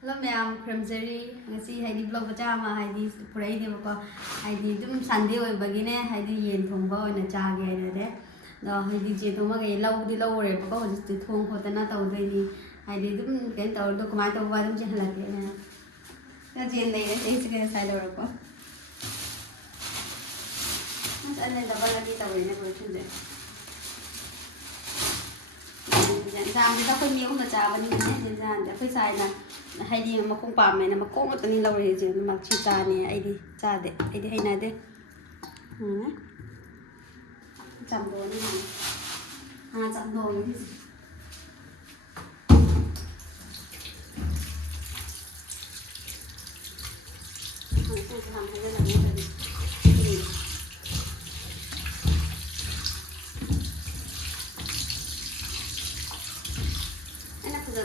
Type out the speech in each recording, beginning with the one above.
Hello ma'am, Crimzery. Ngasi haidi vlog bacha ma haidi purai de bako haidi dum Sunday oi bagine haidi yen thongba oina cha ge ne de. Do haidi je to ma ge lau di lau re bako hoji ti thong khota na taw doi ni haidi dum ke taw do kamai taw ba dum je hala ke ne. Na je nei ne ei se ke sai lo ro ko. Mas ane da ba la di taw ne ko chun de. Jam thì ta khơi nhiều mà trà và những cái này jam để khơi xài nè hay đi mà không bảo mày nè mà cũng tao đi lâu rồi chứ mà chỉ trà nè ai đi trà để ai đi hay này đấy chậm đồ như này chậm đồ như thế làm hay là như thế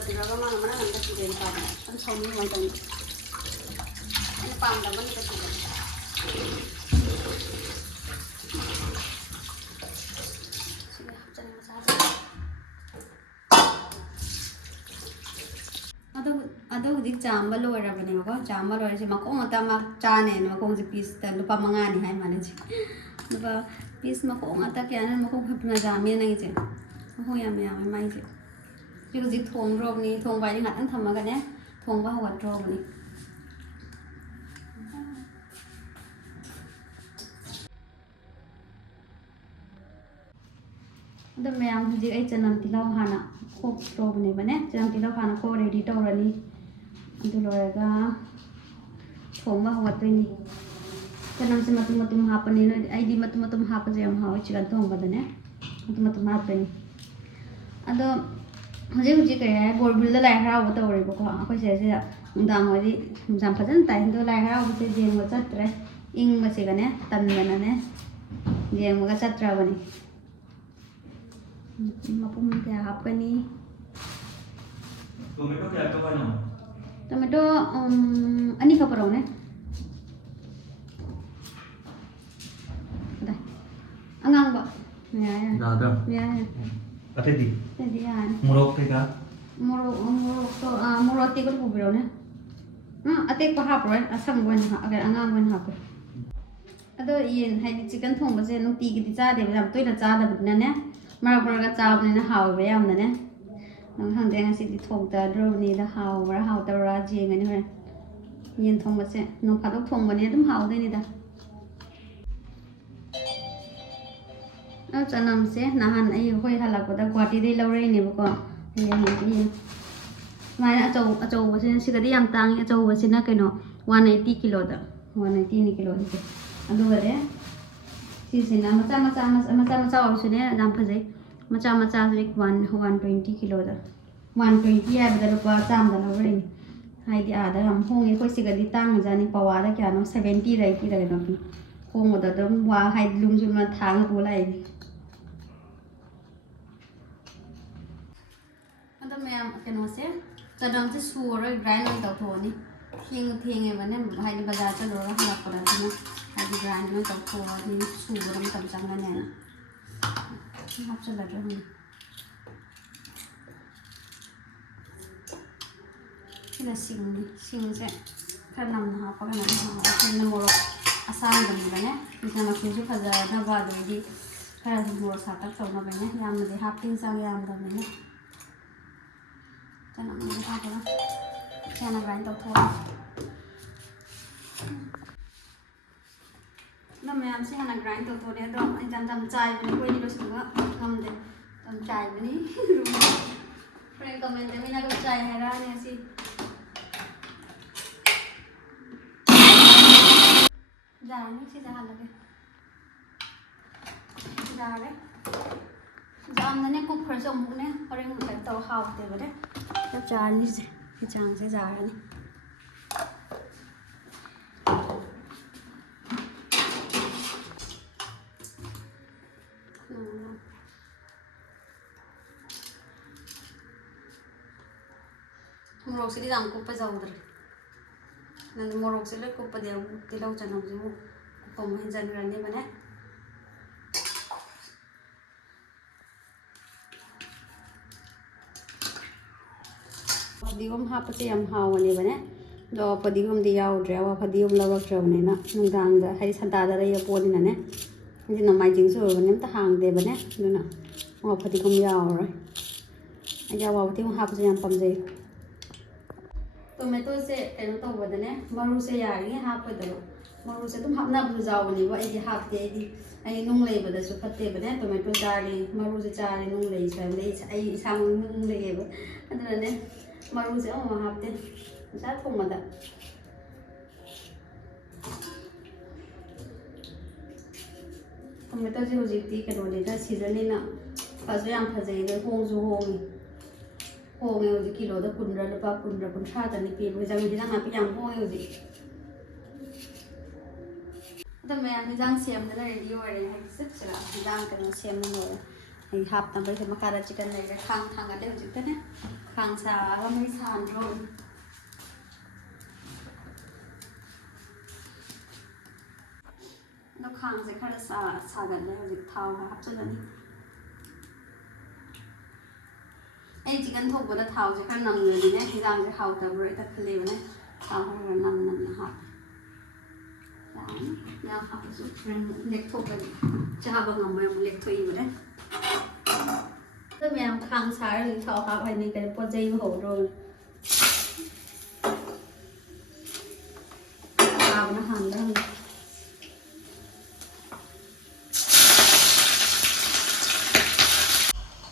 thìเราก็มามันนั่งกันที่เดินไปมันชมนี่มันตรงมันปั๊มแต่มันก็ติดกันada udik jamba lo era bani mako jamba lo era si mako ngata mak chane mako ngji piece ta lupa mangani hai mane ji lupa piece mako ngata kya mako khapna jami nang ji mako yam yam mai ji chứ dịch thùng rôm này thùng vài những ngặt thầm mà cái nhé thùng vào hột rôm này đó mèo thì ấy chân nằm thì lâu hà nè khô rôm này mà nhé chân nằm thì lâu hà nè khô ready đâu rồi đi tôi rồi cái thùng vào hột này chân nằm xem mà tụm hạp này nó ai đi mà tụm hạp gì em hỏi chỉ cần thùng vào đó nhé tụm hạp này đó hꯧꯖꯤꯛ ꯀꯩ ꯕꯣꯔꯕꯤꯜꯗ ꯂꯥꯏ ꯍꯔꯥꯎꯕ ꯇꯧꯔꯦꯕꯀꯣ ꯑꯩꯈꯣꯏ ꯁꯤꯗ ꯅꯨꯡꯗꯥꯡ ꯍꯣꯏꯗꯤ ꯌꯥꯝ ꯐꯖꯅ ꯇꯥꯏ ꯑꯗꯣ ꯂꯥꯏ ꯍꯔꯥꯎꯕꯁꯦ ꯌꯦꯡꯕ ꯆꯠꯇ꯭ꯔꯦ ꯏꯪꯕꯁꯤꯒꯅꯦ ꯇꯟꯗꯅꯅꯦ ꯌꯦꯡꯕꯒ ꯆꯠꯇ꯭ꯔꯕꯅꯤ ꯃꯄꯨꯝ ꯀꯌꯥ ꯍꯥꯞꯀꯅꯤ टोमेटो क्या तो बनाओ टोमेटो अनिखा पराउने đây angang ba ज़्यादा ya अतिथि jadi ya मोरक थे क्या morok to morok ti ko bubiro ne atek pa hap ro asam gon ha agar angang gon ha ko ado yen hai di chicken thong ba se no ti gi di cha de ba toi na cha da bu na ne marak marak cha ba ne haw ba yam na ne nang hang de ngasi di thong ta dro ni da haw ba haw ta ra je ngani ho yen thong ba se no pha dok thong ba ne dum haw de ni da chanam se nahan ai hoi halakda gwati dei lore ni bako ye mai achou basin sigadi yam tang achou basina kaino 180 kilo da 180 ni kilo ni adu gare sisina macha ausune dam phajai macha se 120 kilo da 120 ya bada rupa cham da lore ni hai di ada ham hongi khoi sigadi tang jani pawa da kya no 70 rai ki da no pi hong da dam wa hai lung jun ma thang pu lai तो मैं क्या से कदम से सूर grind में तो थोड़ी thing है मैंने भाई ने बाजार से लोग हला पड़ा था ना आज ग्राइंड में तो थोड़ी सूर में तब चंगा नहीं ना आप चला रहे हैं ये सिंग से कर नाम ना आप का नाम फिर न मोरो आसान बनी बने इतना मशीन से फजा ना बाद में जी कर मोरो साथ तक चलना बने याम में हाफ तीन साल याम बने cho nó mình ra rồi cho nó rán tàu thôi nó mẹ em sẽ làm rán tàu thôi đấy đó anh chăm chai với quên đi đâu sửa không để chăm chai với ní friend comment để mình làm chai hay ra nè gì ra ní sẽ ra là cái ra đấy jam này cũng phải dùng cũng nè phải dùng cái tàu hào để vậy đấy cho tràn đi thì chàng sẽ già này morok sẽ đi làm cúp bây giờ rồi nên morok sẽ lấy cúp bây giờ thì lâu chẳng làm gì mu cùng hình dần rồi đi mà đấy ꯐꯗꯤꯒꯣꯝ ꯍꯥꯞꯄꯁꯦ ꯌꯥꯝ ꯍꯥꯎꯕꯅꯦꯕꯅꯦ ꯑꯗꯣ ꯐꯗꯤꯒꯣꯝꯗꯤ ꯌꯥꯎꯗ꯭ꯔꯦ ꯑꯋꯥ ꯐꯗꯤꯒꯣꯝ ꯂꯧꯔꯛꯇ꯭ꯔꯕꯅꯤꯅ ꯅꯨꯡꯗꯥꯡꯗ ꯍꯥꯏꯗꯤ ꯁꯟꯇꯥꯗ ꯂꯩꯕ ꯄꯣꯠꯅꯤꯅꯅꯦ ꯍꯥꯏꯗꯤ ꯅꯣꯡꯃꯥꯏꯖꯤꯡꯁꯨ ꯑꯣꯏꯕꯅꯤ ꯑꯝꯇ ꯍꯥꯡꯗꯦꯕꯅꯦ ꯑꯗꯨꯅ ꯑꯋꯥ ꯐꯗꯤꯒꯣꯝ ꯌꯥꯎꯔꯔꯣꯏ ꯑꯩꯗꯤ ꯑꯋꯥ ꯐꯗꯤꯒꯣꯝ ꯍꯥꯞꯄꯁꯦ ꯌꯥꯝ ꯄꯥꯝꯖꯩ ꯇꯣꯃꯦꯇꯣꯁꯦ ꯀꯩꯅꯣ ꯇꯧꯕꯗꯅꯦ ꯃꯔꯨꯁꯦ ꯌꯥꯔꯤꯉꯩ ꯍꯥꯞꯄꯣꯏꯗꯕ ꯃꯔꯨꯁꯦ ꯑꯗꯨꯝ ꯍꯥꯞꯅꯕꯁꯨ ꯌꯥꯎꯕꯅꯦꯕ ꯑꯩꯗꯤ ꯍꯥꯞꯇꯦ ꯑꯩ ꯅꯨꯡ ꯂꯩꯕꯗꯁꯨ ꯐꯠꯇꯦꯕꯅꯦ ꯇꯣꯃꯦꯇꯣ ꯆꯥꯔꯤ ꯃꯔꯨꯁꯦ ꯆꯥꯔꯤ ꯅꯨꯡ ꯂꯩ ꯁ꯭ꯋꯥꯏꯗ ꯑꯩ ꯏꯁꯥꯃꯛ ꯅꯨꯡ ꯂꯩꯌꯦꯕ ꯑꯗꯨꯅꯅꯦ ꯃꯔꯨꯁꯦ ꯑꯃꯨꯛ ꯍꯥꯞꯇꯦ ꯏꯁꯥ ꯊꯣꯡꯕꯗ ꯇꯣꯃꯦꯇꯣꯁꯦ ꯍꯧꯖꯤꯛꯇꯤ ꯀꯩꯅꯣꯅꯤꯅ ꯁꯤꯖꯟꯅꯤꯅ ꯐꯁꯨ ꯌꯥꯝ ꯐꯖꯩ ꯑꯗꯣ ꯍꯣꯡꯁꯨ ꯍꯣꯡꯉꯦ ꯍꯧꯖꯤꯛ ꯀꯤꯂꯣꯗ ꯂꯨꯄꯥ 10 ꯀꯨꯟꯊ꯭ꯔꯥꯗꯅꯤ ꯄꯤꯕ ꯍꯤꯟꯖꯥꯡ ꯅꯥꯄꯤ ꯌꯥꯝ ꯍꯣꯡꯉꯦ ꯍꯧꯖꯤꯛ ꯑꯗꯣ ꯃꯌꯥꯝ ꯍꯤꯟꯖꯥꯡ ꯁꯦꯝꯗꯅ ꯔꯦꯗꯤ ꯑꯣꯏꯔꯦ ꯍꯥꯏꯗꯤ ꯆꯠꯁꯤꯔꯥ ꯍꯤꯟꯖꯥꯡ ꯀꯩꯅꯣ ꯁꯦꯝꯕ ꯂꯣꯏꯔꯦ ꯑꯩ ꯍꯥꯞꯅꯕꯩꯁꯦ ꯃꯈꯥꯗ ꯆꯤꯀꯟ ꯂꯩꯔꯦ ꯈꯥꯡ ꯊꯥꯡꯒꯠꯂꯦ ꯍꯧꯖꯤꯛꯇꯅꯦ ꯈꯥꯡ ꯁꯥꯔꯒ ꯃꯩ ꯁꯥꯟꯗ꯭ꯔꯣ ꯑꯗꯣ ꯈꯥꯡꯁꯦ ꯈꯔ ꯁꯥꯒꯠꯂꯦ ꯍꯧꯖꯤꯛ ꯊꯥꯎ ꯍꯥꯞꯆꯤꯜꯂꯅꯤ ꯑꯩ ꯆꯤꯀꯟ ꯊꯣꯡꯕꯗ ꯊꯥꯎꯁꯦ ꯈꯔ ꯅꯝꯂꯗꯤꯅꯦ ꯍꯤꯟꯖꯥꯡꯁꯦ ꯍꯥꯎꯇꯕ꯭ꯔꯣ ꯍꯦꯛꯇ ꯈꯜꯂꯦꯕꯅꯦ ꯊꯥꯎ ꯈꯔ ꯅꯝꯅ ꯍꯥꯞꯄꯦ ꯌꯥꯝ ꯍꯥꯞꯄꯁꯨ ꯂꯦꯛꯊꯣꯛꯀꯅꯤ ꯆꯥꯕ ꯉꯝꯃꯣꯏ ꯑꯃꯨꯛ ꯂꯦꯛꯊꯣꯛꯏꯕꯅꯦ ꯑꯗꯣ ꯃꯌꯥꯝ ꯈꯥꯡ ꯁꯥꯔ ꯍꯧꯖꯤꯛ ꯊꯥꯎ ꯍꯥꯞ ꯍꯥꯏꯗꯤ ꯀꯩꯅꯣ ꯄꯣꯠ ꯆꯩ ꯍꯧꯗ꯭ꯔꯣꯕꯅꯦ ꯁꯥꯕꯅ ꯍꯥꯟꯕ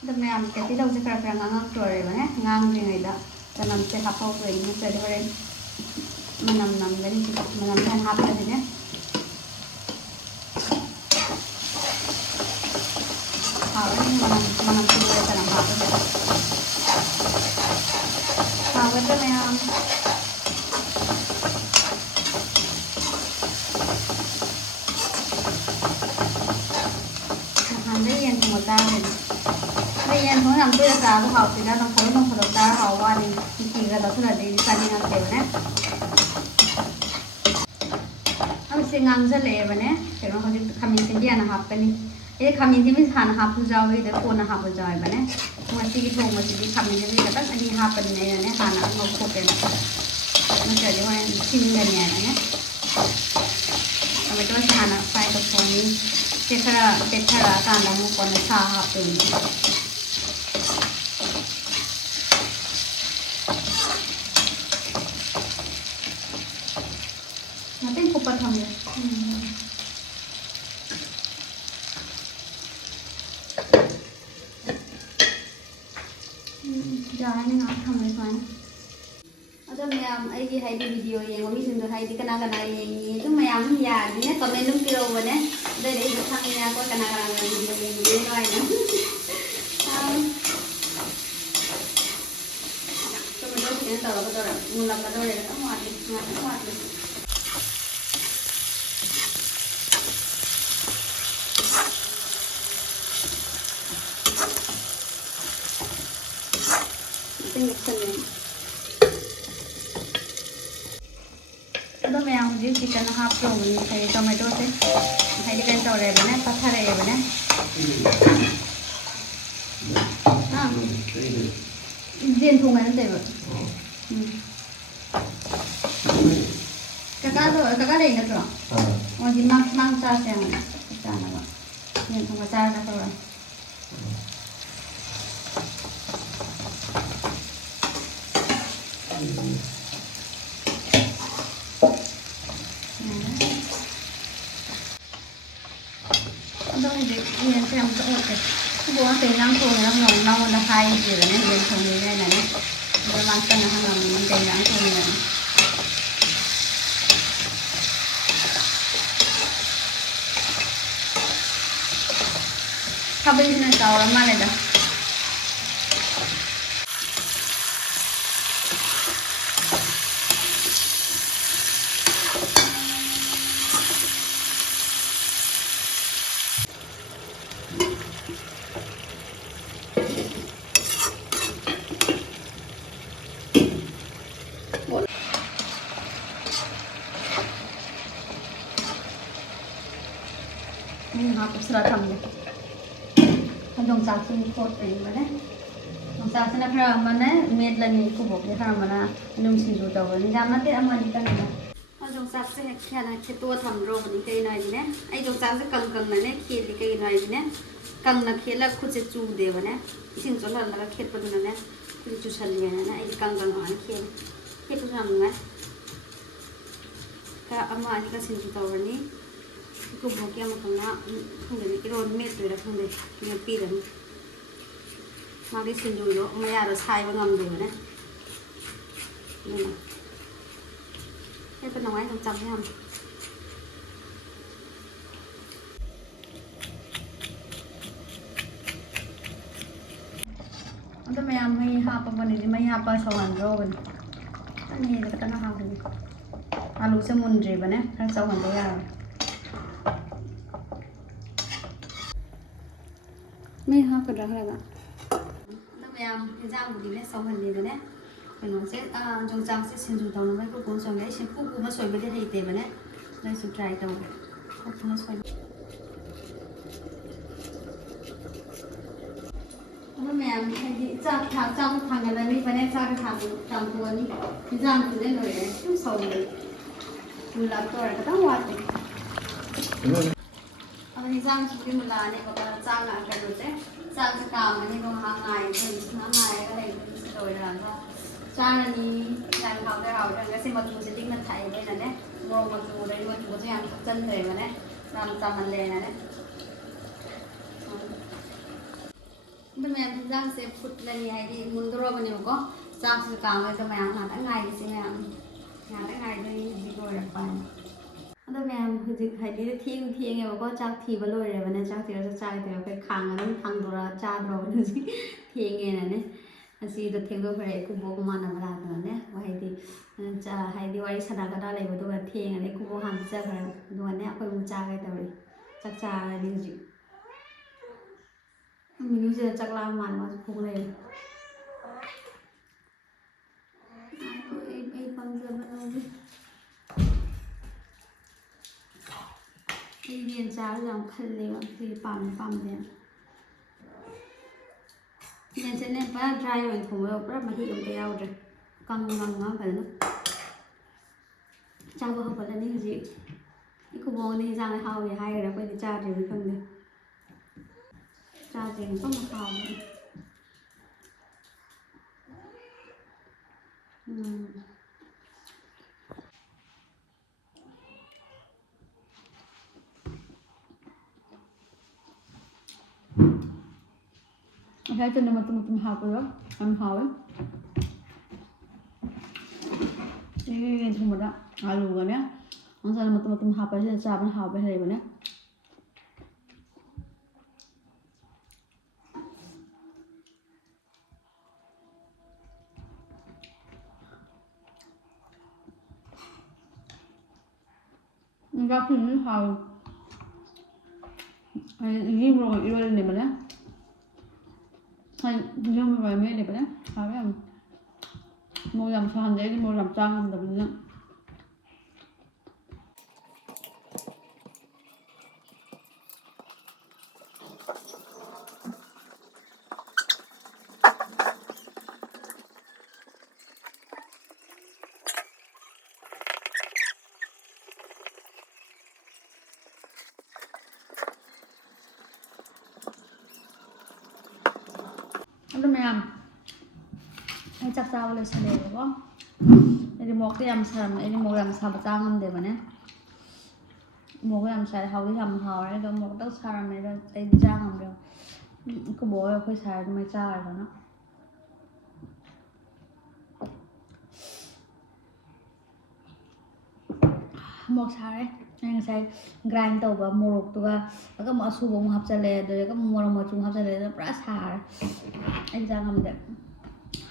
ꯑꯗꯣ ꯃꯌꯥꯝ ꯇꯤꯜꯍꯧꯁꯦ ꯈꯔ ꯉꯥꯡꯉꯛꯇꯣꯔꯦꯕꯅꯦ ꯉꯥꯡꯗ꯭ꯔꯤꯉꯩꯗ ꯆꯅꯝꯁꯦ ꯍꯥꯞꯍꯧꯗꯣꯏꯅꯤ ꯅꯠꯇ꯭ꯔꯗꯤ ꯍꯣꯔꯦꯟ ꯃꯅꯝ ꯅꯝꯒꯅꯤ ꯃꯅꯝꯁꯦ ꯍꯥꯟꯅ ꯍꯥꯞꯄꯗꯤꯅꯦ ꯍꯥꯎꯔꯅꯤ ꯃꯅꯝ ꯆꯨꯔꯦ ꯆꯅꯝ ꯍꯥꯞꯄꯁꯦ ꯍꯥꯎꯒꯗ꯭ꯔꯥ ꯃꯌꯥꯝ ꯅꯍꯥꯟꯗꯩ ꯌꯦꯟ ꯊꯣꯡꯕ ꯆꯥꯈ꯭ꯔꯦ ꯑꯗꯩ ꯌꯦꯟ ꯊꯣꯡꯕ ꯌꯥꯝ ꯇꯣꯏꯅ ꯆꯥꯕ ꯍꯥꯎꯇꯦꯗ ꯅꯣꯡ ꯐꯥꯗꯣꯛ ꯆꯥꯔ ꯍꯥꯎꯕ ꯋꯥꯅꯤ ꯅꯨꯡꯇꯤꯒꯤꯒ ꯆꯥꯁꯤꯜꯂꯗꯤ ꯆꯥꯅꯤꯡꯉꯛꯇꯦꯕꯅꯦ ꯍꯧꯖꯤꯛꯁꯦ ꯉꯥꯡꯁꯤꯜꯂꯛꯑꯦꯕꯅꯦ ꯀꯩꯅꯣ ꯍꯧꯖꯤꯛ ꯈꯥꯃꯦꯟ ꯑꯁꯤꯟꯕꯤ ꯍꯥꯟꯅ ꯍꯥꯞꯀꯅꯤ ꯈꯥꯃꯦꯟ ꯑꯁꯤꯟꯕꯤ ꯍꯥꯟꯅ ꯍꯥꯞꯄꯁꯨ ꯌꯥꯎꯏ ꯑꯗꯩ ꯀꯣꯟꯅ ꯍꯥꯞꯄꯁꯨ ꯌꯥꯎꯋꯦꯕꯅꯦ ꯉꯁꯤꯒꯤ ꯊꯣꯡꯕꯁꯤꯗꯤ ꯈꯥꯃꯦꯟ ꯑꯁꯤꯟꯕꯤ ꯈꯛꯇꯪ ꯑꯅꯤ ꯍꯥꯞꯄꯅꯤꯅ ꯑꯩꯅꯅꯦ ꯍꯥꯟꯅ ꯉꯧꯊꯣꯛꯀꯦꯅ ꯅꯠꯇ꯭ꯔꯗꯤ ꯍꯣꯔꯦन ꯁꯤꯟꯒꯅꯤ ꯍꯥꯏꯅꯅꯦ ꯇꯣꯃꯦꯇꯣꯁꯦ ꯍꯥꯟꯅ ꯐ꯭ꯔꯥꯏ ꯇꯧꯊꯣꯛꯑꯅꯤ ꯁꯦ ꯈꯔ ꯄꯦꯠꯊꯔꯛꯑꯀꯥꯟꯗ ꯑꯃꯨꯛ ꯀꯣꯟꯅ ꯁꯥ ꯍꯥꯞꯇꯣꯏꯅꯤ ꯉꯥꯛꯇꯪ ꯀꯨꯞꯄ ꯊꯝꯒꯦ ꯌꯥꯔꯅꯤ ꯉꯥꯏꯍꯥꯛ ꯊꯝꯃꯦ ꯁꯨꯃꯥꯏꯅ ꯑꯗꯣ ꯃꯌꯥꯝ ꯑꯩꯒꯤ ꯍꯥꯏꯗꯤ ꯚꯤꯗꯤꯑꯣ ꯌꯦꯡꯕ ꯃꯤꯁꯤꯡꯗꯣ ꯍꯥꯏꯗꯤ ꯀꯅꯥ ꯌꯦꯡꯉꯤ ꯑꯗꯨꯝ ꯃꯌꯥꯝ ꯑꯗꯨꯝ ꯌꯥꯔꯗꯤꯅꯦ ꯀꯃꯦꯟ ꯑꯗꯨꯝ ꯄꯤꯔꯛꯎꯕꯅꯦ ꯑꯗꯩꯗꯤ ꯑꯩꯁꯨ ꯈꯪꯉꯤꯅꯦ ꯑꯩꯈꯣꯏꯀꯅꯥ ꯚꯤꯗꯤꯑꯣ ꯌꯦꯡꯕꯤꯗꯣꯏꯅꯣ ꯍꯥꯏꯅ ꯇꯣꯃꯦꯇꯣ ꯈꯤꯇꯪ ꯇꯧꯔꯒ ꯃꯨꯜꯂꯛꯀꯗꯧꯔꯦ ꯈꯤꯇꯪ ꯋꯥꯠꯂꯤ ꯑꯗꯣ ꯃꯌꯥꯝ ꯍꯧꯖꯤꯛ ꯆꯤꯀꯟ ꯍꯥꯞꯇꯧꯕꯅꯤ ꯍꯥꯏꯗꯤ ꯇꯣꯃꯦꯇꯣꯁꯦ ꯍꯥꯏꯗꯤ ꯀꯩꯅꯣ ꯇꯧꯔꯦꯕꯅꯦ ꯄꯠꯊꯔꯛꯑꯦꯕꯅꯦ ꯌꯦꯟ ꯊꯣꯡꯕ ꯅꯠꯇꯦꯕ ꯀꯀꯥ ꯂꯩ ꯅꯠꯇ꯭ꯔꯣ ꯑꯣꯗꯤ ꯃꯥꯡ ꯆꯥꯁꯦ ꯌꯥꯝꯅ ꯆꯥꯅꯕ ꯌꯦꯟ ꯊꯣꯡꯕ ꯆꯥꯔ ꯆꯠꯈ꯭ꯔꯣꯏ ꯑꯗꯣ ꯍꯧꯖꯤꯛ ꯌꯦꯟꯁꯦ ꯑꯃꯨꯛꯇ ꯑꯣꯠꯀꯦ ꯏꯕꯣꯛꯅ ꯀꯩ ꯏꯟꯖꯥꯡ ꯊꯣꯡꯉꯤꯅꯣ ꯅꯉꯣꯟꯗ ꯍꯥꯏꯈꯤꯕꯅꯦ ꯌꯦꯟ ꯊꯣꯡꯉꯤꯅꯦꯅꯅꯦ ꯑꯗꯣ ꯃꯥ ꯀꯟꯅ ꯍꯪꯉꯝꯃꯤꯅꯦ ꯀꯩ ꯏꯟꯖꯥꯡ ꯊꯣꯡꯉꯤꯅꯣ ꯈꯥꯕꯩꯁꯤꯅ ꯆꯥꯎꯔ ꯃꯥꯜꯂꯦꯗ ꯉꯥ ꯀꯨꯞꯁꯜꯂ ꯊꯝꯒꯦ ꯍꯪꯗꯣꯡ ꯆꯥꯛꯁꯨ ꯊꯣꯠꯇꯣꯏꯅꯦꯕꯅꯦ ꯆꯥꯛꯁꯤꯅ ꯈꯔ ꯑꯃꯅ ꯃꯦꯠꯂꯅꯤ ꯈꯨꯕꯣꯛꯁꯦ ꯈꯔ ꯑꯃꯅ ꯑꯗꯨꯝ ꯁꯤꯡꯖꯨ ꯇꯧꯔꯅꯤ ꯌꯥꯝ ꯅꯠꯇꯦ ꯑꯃꯅꯤ ꯀꯩꯅꯣ ꯌꯣꯡꯆꯥꯛꯁꯦ ꯈꯦꯠꯅ ꯈꯦꯠꯇꯣꯛꯑ ꯊꯝꯗ꯭ꯔꯣꯕꯅꯤ ꯀꯩꯒꯤꯅꯣ ꯍꯥꯏꯗꯤꯅꯦ ꯑꯩ ꯌꯣꯡꯆꯥꯛꯁꯦ ꯀꯪꯅꯅꯦ ꯈꯦꯠꯂꯤ ꯀꯩꯒꯤꯅꯣ ꯍꯥꯏꯗꯤꯅꯦ ꯀꯪꯅ ꯈꯦꯠꯂꯒ ꯈꯨꯠꯁꯦ ꯆꯨꯗꯦꯕꯅꯦ ꯏꯁꯤꯡ ꯆꯣꯠꯍꯜꯂꯒ ꯈꯦꯠꯄꯗꯨꯅꯅꯦ ꯈꯨꯠꯁꯦ ꯆꯨꯁꯜꯂꯦꯅꯅꯦ ꯑꯩꯗꯤ ꯀꯪꯅ ꯈꯦꯠꯂꯤ ꯈꯦꯠꯄꯁꯨ ꯌꯥꯝ ꯅꯨꯡꯉꯥꯏ ꯈꯔ ꯑꯃ ꯑꯅꯤꯒ ꯁꯤꯡꯖꯨ ꯇꯧꯔꯅꯤ ꯈꯨꯕꯣꯛꯀꯤ ꯑꯃꯈꯛꯅ ꯈꯪꯗꯦ ꯏꯔꯣꯟ ꯃꯦꯠꯇꯣꯏꯔꯥ ꯈꯪꯗꯦ ꯃꯦꯠꯄꯤꯔꯅꯤ ꯃꯥꯒꯤ ꯁꯤꯡꯖꯨꯗꯣ ꯃꯌꯥꯗꯣ ꯁꯥꯏꯕ ꯉꯝꯗꯦꯕꯅꯦ ꯑꯗꯨꯅ ꯈꯦꯠꯄ ꯅꯨꯡꯉꯥꯏ ꯌꯣꯡꯆꯥꯛꯁꯦ ꯌꯥꯝ ꯑꯗꯣ ꯃꯌꯥꯝ ꯃꯍꯤ ꯍꯥꯞꯄꯕꯅꯤꯗꯤ ꯃꯍꯤ ꯍꯥꯞꯄ ꯁꯧꯍꯟꯗ꯭ꯔꯣꯕꯅꯤ ꯃꯍꯤꯗ ꯈꯤꯇꯪ ꯍꯥꯞꯄꯅꯤ ꯑꯂꯨꯁꯦ ꯃꯨꯟꯗ꯭ꯔꯤꯕꯅꯦ ꯈꯔ ꯁꯧꯍꯟꯕ ꯌꯥꯔꯣꯏ ꯃꯍꯤ ꯍꯥꯞꯀꯗ꯭ꯔꯥ ꯈꯔꯒ ꯑꯗꯣ ꯃꯌꯥꯝ ꯌꯦꯟꯖꯥꯡꯕꯨꯗꯤꯅꯦ ꯁꯧꯍꯜꯂꯤꯕꯅꯦ ꯀꯩꯅꯣꯁꯦ ꯌꯣꯡꯆꯥꯛꯁꯦ ꯁꯤꯡꯖꯨ ꯇꯧꯅꯕ ꯀꯨꯀꯨ ꯁꯣꯏꯒꯦ ꯑꯩꯁꯦ ꯀꯨꯀꯨꯅ ꯁꯣꯏꯕꯗꯤ ꯍꯩꯇꯦꯕꯅꯦ ꯅꯣꯏꯁꯨ ꯇ꯭ꯔꯥꯏ ꯇꯧꯒꯦ ꯀꯨꯀꯨꯅ ꯁꯣꯏꯕ ꯑꯗꯣ ꯃꯌꯥꯝ ꯍꯥꯏꯗꯤ ꯆꯥꯛ ꯊꯥꯡꯒꯠꯂꯅꯤꯕꯅꯦ ꯆꯥꯛ ꯊꯥꯡꯊꯣꯛꯑꯅꯤ ꯌꯦꯟꯖꯥꯡꯁꯤꯅ ꯂꯣꯏꯔꯦ ꯑꯗꯨꯝ ꯁꯧꯔꯦ ꯃꯨꯜꯂꯛꯇꯣꯔꯦ ꯈꯤꯇꯪ ꯋꯥꯠꯂꯤ ꯑꯗꯣ ꯌꯦꯟꯖꯥꯡꯁꯤꯗꯤ ꯃꯨꯜꯂꯛꯑꯅꯦꯕꯀꯣ ꯆꯥꯛꯅ ꯀꯩꯅꯣꯁꯦ ꯆꯥꯛꯁꯦ ꯀꯥꯝꯃꯅꯤꯕ ꯉꯥꯏꯍꯥꯛ ꯉꯥꯏꯔꯅꯤ ꯉꯥꯏꯍꯥꯛ ꯉꯥꯏꯔꯒ ꯂꯩꯕꯁꯤ ꯂꯣꯏꯔꯒ ꯆꯥꯔꯅꯤ ꯌꯥꯝ ꯍꯥꯎꯗꯣꯏ ꯍꯥꯎꯗꯣꯏ ꯉꯁꯤ ꯃꯆꯨꯁꯦ ꯇꯤꯡꯅ ꯊꯥꯛꯏꯕꯅꯤꯅꯅꯦ ꯃꯣꯔꯣꯛ ꯃꯆꯨ ꯑꯗꯩ ꯃꯆꯨꯁꯦ ꯌꯥꯝ ꯊꯛꯆꯟꯗ꯭ꯔꯦꯕꯅꯦ ꯌꯥꯝ ꯆꯥꯍꯜꯂꯦꯅꯅꯦ ꯑꯗꯨ ꯃꯌꯥꯝ ꯌꯦꯟꯖꯥꯡꯁꯦ ꯐꯨꯠꯂꯅꯤ ꯍꯥꯏꯗꯤ ꯃꯨꯟꯗꯣꯔꯕꯅꯦꯕꯀꯣ ꯆꯥꯛꯁꯦ ꯀꯥꯝꯃꯒ ꯃꯌꯥꯝ ꯉꯥꯛꯇꯪ ꯉꯥꯏꯔꯤꯁꯦ ꯃꯌꯥꯝ ꯉꯥꯛꯇꯪ ꯉꯥꯏꯗꯣꯏꯅꯤ ꯍꯧꯖꯤꯛ ꯂꯣꯏꯔꯛꯄꯅꯤ ꯑꯗꯣ ꯃꯌꯥꯝ ꯍꯧꯖꯤꯛ ꯍꯥꯏꯗꯤ ꯊꯦꯡꯉꯦꯕꯀꯣ ꯆꯥꯛ ꯊꯤꯕ ꯂꯣꯏꯔꯦꯕꯅꯦ ꯆꯥꯛ ꯊꯤꯔꯒ ꯆꯥꯒꯗꯣꯏꯕ ꯑꯩꯈꯣꯏ ꯈꯥꯡ ꯑꯗꯨꯝ ꯊꯥꯡꯗꯣꯔ ꯆꯥꯗ꯭ꯔꯣꯕꯅꯦ ꯍꯧꯖꯤꯛ ꯊꯦꯡꯉꯦꯅꯅꯦ ꯉꯁꯤꯗꯣ ꯊꯦꯡꯗꯣꯛꯈ꯭ꯔꯦ ꯏꯀꯨꯕꯣꯛ ꯃꯥꯟꯅꯕ ꯂꯥꯛꯇꯅꯅꯦ ꯍꯥꯏꯗꯤ ꯋꯥꯔꯤ ꯁꯥꯟꯅꯒꯗ꯭ꯔꯥ ꯂꯩꯕꯗꯨꯒ ꯊꯦꯡꯉꯅꯤ ꯏꯀꯨꯕꯣꯛ ꯍꯥꯟꯅ ꯆꯠꯈ꯭ꯔꯦ ꯑꯗꯨꯒꯅꯦ ꯑꯩꯈꯣꯏ ꯑꯃꯨꯛ ꯆꯥꯒꯦ ꯇꯧꯔꯤ ꯆꯥꯛ ꯆꯥꯔꯅꯤ ꯍꯧꯖꯤꯛ ꯃꯤꯅꯨꯁꯤꯗ ꯆꯥꯛ ꯂꯥꯝ ꯃꯥꯟꯅ ꯃꯥꯁꯨ ꯐꯨꯛ ꯂꯩꯔꯦ ꯑꯩ ꯄꯥꯝꯖꯕ ꯂꯧꯒꯦ ꯑꯩ ꯌꯦꯟ ꯆꯥꯕꯁꯨ ꯌꯥꯝ ꯈꯜꯂꯦꯕ ꯁꯤꯗꯤ ꯄꯥꯝꯃꯦ ꯄꯥꯝꯗꯦ ꯌꯦꯟꯁꯦꯅꯦ ꯄꯨꯔꯥ ꯗ꯭ꯔꯥꯏ ꯑꯣꯏꯅ ꯊꯣꯡꯕ ꯄꯨꯔꯥ ꯃꯍꯤ ꯑꯝꯇ ꯌꯥꯎꯗ꯭ꯔꯦ ꯀꯪꯉ ꯐꯖꯅ ꯆꯥꯕ ꯍꯧꯒꯠꯂꯅꯤ ꯍꯧꯖꯤꯛ ꯏꯀꯨꯕꯣꯛꯅ ꯌꯦꯟꯖꯥꯡ ꯍꯥꯎꯋꯦ ꯍꯥꯏꯈ꯭ꯔꯦ ꯑꯩꯈꯣꯏꯗꯤ ꯆꯥꯗ꯭ꯔꯤꯕ ꯈꯪꯗꯦ ꯆꯥꯁꯦ ꯑꯃꯨꯛꯇꯪ ꯍꯥꯎꯕꯅꯤ ꯉꯁꯥꯏ ꯆꯅꯝ ꯃꯇꯨꯝ ꯍꯥꯞꯄꯗꯣ ꯌꯥꯝ ꯍꯥꯎꯋꯦ ꯁꯤꯒꯤ ꯌꯦꯟ ꯊꯣꯡꯕꯗ ꯑꯂꯨꯒꯅꯦ ꯆꯅꯝ ꯃꯇꯨꯝ ꯍꯥꯞꯄꯁꯤꯗ ꯆꯥꯕꯅ ꯍꯥꯎꯕ ꯍꯦꯜꯂꯤꯕꯅꯦ ꯆꯥꯛꯁꯤꯁꯨ ꯍꯥꯎꯋꯦ ꯌꯦꯟ ꯃꯣꯔꯣꯛ 이러는데만은 한 이런 거 매일 이번에 하면 뭐 양파한데 뭐 남짱한다 그냥 그러면 살짝 싸울래 차례고 이제 먹게 양 사람 이제 먹 양사부 짱은 되면은 먹어 양살 하우리 양 하우리 너 먹다 사람이라 이제 짱은 그 뭐야 그 사람 뭐 짜잖아 먹 잘해 ꯉꯁꯥꯏ ꯒ꯭ꯔꯥꯏꯟ ꯇꯧꯕ ꯃꯣꯔꯣꯛꯇꯨꯒ ꯑꯗꯨꯒ ꯑꯁꯨꯕ ꯑꯃꯨꯛ ꯍꯥꯞꯆꯜꯂꯦ ꯑꯗꯨꯒ ꯃꯣꯔꯣꯛ ꯃꯆꯨ ꯍꯥꯞꯆꯜꯂꯦ ꯑꯗꯨꯅ ꯄꯨꯔꯥ ꯁꯥꯔꯦ ꯑꯩ ꯆꯥ ꯉꯝꯗꯦ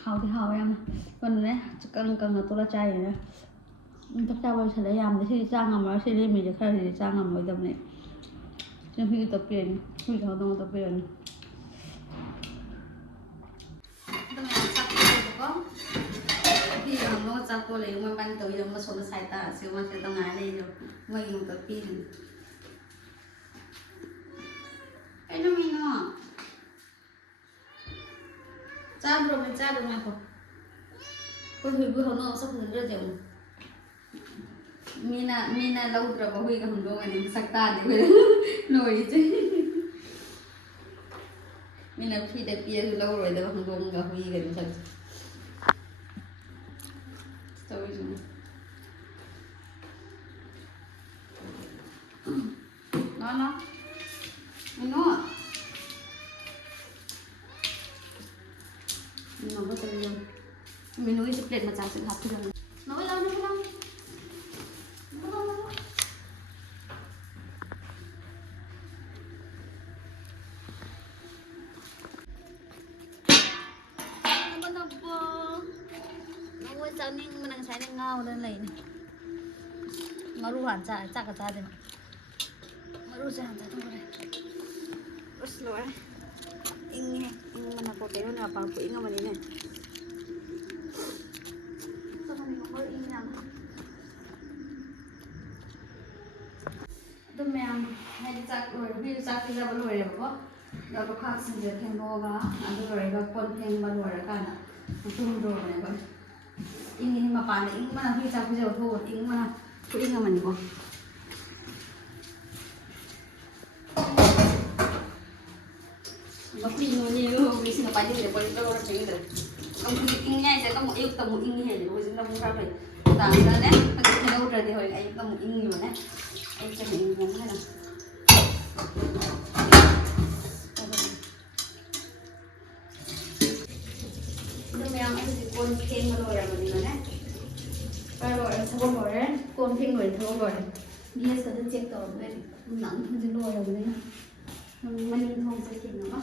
ꯍꯥꯎꯗꯤ ꯍꯥꯎꯋꯦ ꯌꯥꯝꯅ ꯀꯩꯅꯣꯅꯦ ꯀꯪꯅ ꯇꯣꯠꯂ ꯆꯥꯏꯌꯦꯅꯦ ꯆꯥꯛ ꯆꯥꯕ ꯂꯣꯏꯁꯜꯂꯦ ꯌꯥꯝꯗꯤ ꯁꯤꯗꯤ ꯆꯥ ꯉꯝꯃꯔꯣꯏ ꯁꯤ ꯂꯦꯝꯃꯤꯁꯦ ꯈꯔꯁꯤꯗꯤ ꯆꯥ ꯉꯝꯃꯣꯏꯗꯕꯅꯦ ꯁꯤ ꯍꯨꯏꯒ ꯇꯞꯄꯤꯔꯅꯤ ꯍꯨꯏꯒ ꯍꯧꯗꯣꯡꯒ ꯇꯞꯄꯤꯔꯅꯤ ꯍꯧꯗꯣꯡꯒ ꯆꯥꯛ ꯇꯣꯠꯂꯦ ꯃꯣꯏ ꯃꯕꯥꯅꯤ ꯇꯧꯔꯤꯗꯣ ꯁꯣꯝꯗ ꯁꯥꯏꯠꯇ ꯑꯁꯤꯒ ꯃꯁꯤꯗ ꯉꯥꯏ ꯂꯩꯔꯤꯗꯣ ꯃꯣꯏ ꯑꯃꯨꯛ ꯇꯞꯄꯤꯔꯅꯤ ꯀꯩꯗꯧꯔꯤꯅꯣ 짜도 면 짜도 말고 hui hồng nó sắp hơn rất nhiều mina lâu rồi có hui cái hồng đô này sạch ta thì hui nổi chứ mina khi đẹp bia lâu rồi đâu hồng đô cả hui cái sạch tôi rồi nó nó có tên luôn mình nuôi chụp lên mà chả sự học thì là nói lâu nó quay sao nhưng mà đang sai đang ngao lên này mà ru hẳn chả cả chả thế mà ru chả hẳn chả thôi này rồi ini mà nó có cái nó bảo quỷ nó mà này tôi mèo hay đi chặt rồi đi chặt thì ra bắt rồi cóเราก็พักสิ่งเดียวแทงโลกะอันตัวอะไรก็คนแทงบันวันละกันอ่ะตุ้มโดนอะไรก็อิงนี่มาปานอิงมันพี่จับพี่เจ้าโทษอิงมันผู้อิงกับมันก็บางทีมันนี่ก็มีสิ่งอะไรที่เดี๋ยวบริโภคเราใช้เลยบางทีอิงง่ายแต่ก็หมดยุคแต่หมดอิงเห็นอยู่ซึ่งเราไม่รับเลยต่างกันนะบางทีเราเจอที่หอยไอ้ก็หมดอิงอยู่นะไอ้จะเห็นยังไงนะyang itu kon ping malora mana kalau sabun lora kon ping lora sabun lora dia sudah cek tahu ber nang tu lora mana mana thong se cek nama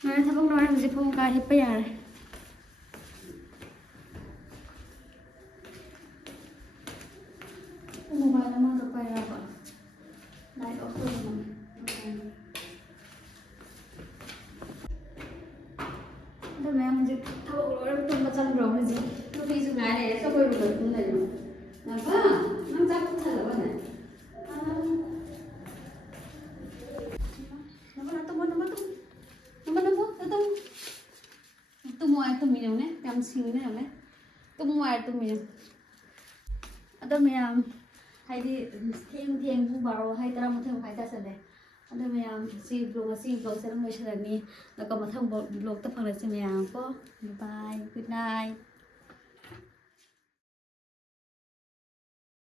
mana sabun lora mesti phone kah hipa ya mobile naman ito pa yun ako. Light off ko naman. Ito may ang jik tawag ko rin itong macang bro na jik. Ito piso nga rin. Ito ko yung lulat mo na yun. Napa? Nang sakot sa lawa na. Napa na ito mo? Napa ito? Napa na po? Ito. Ito mo ay tumiyaw na. Yung sing na yun na. Ito mo ay tumiyaw. Ito may hay đi thiên cũng bảo hay ta một thằng phải ta sẽ này anh em làm xin blog sẽ làm mấy chuyện này là còn một thằng blog tập hợp lại xem nhà có bye good night